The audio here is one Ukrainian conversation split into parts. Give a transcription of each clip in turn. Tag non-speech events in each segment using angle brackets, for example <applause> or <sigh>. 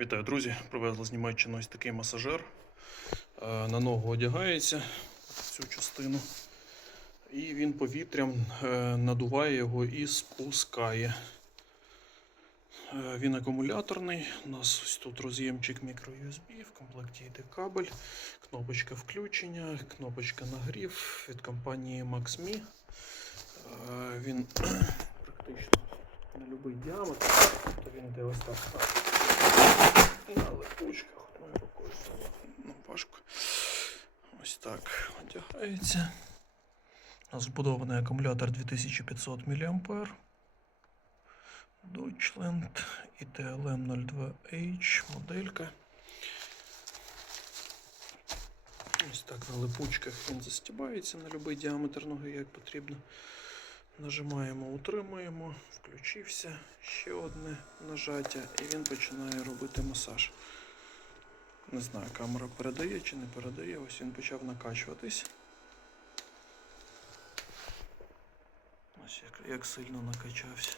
Вітаю, друзі! Привезли з Німеччини ось такий масажер. Е, На ногу одягається цю частину. І він повітрям е, надуває його і спускає. Е, Він акумуляторний. У нас ось тут роз'ємчик мікро-USB, в комплекті йде кабель, кнопочка включення, кнопочка нагрів від компанії MaxMe. Він <clears throat> практично на будь-який діаметр. Тобто він йде ось так. Одною рукою ну, важко. Ось так одягається. Вбудований акумулятор 2500 мА. Deutschland ITLM 02H моделька. Ось так на липучках він застібається на будь-який діаметр ноги, як потрібно. Нажимаємо, утримуємо, включився, ще одне нажаття, і він починає робити масаж. Не знаю, камера передає чи не передає, ось він почав накачуватись. Ось як, як сильно накачався.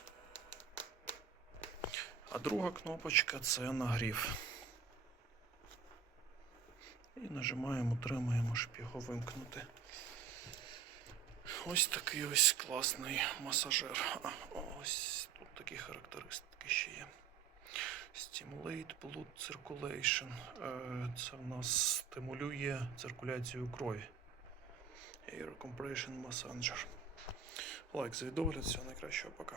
А друга кнопочка це нагрів. І нажимаємо, утримуємо, щоб його вимкнути. Ось такий ось класний масажер. А, ось тут такі характеристики ще є. Stimulate Blood Circulation. Е, Це в нас стимулює циркуляцію крові. Air Compression Massager. Лайк за відогляд, всього найкращого, пока.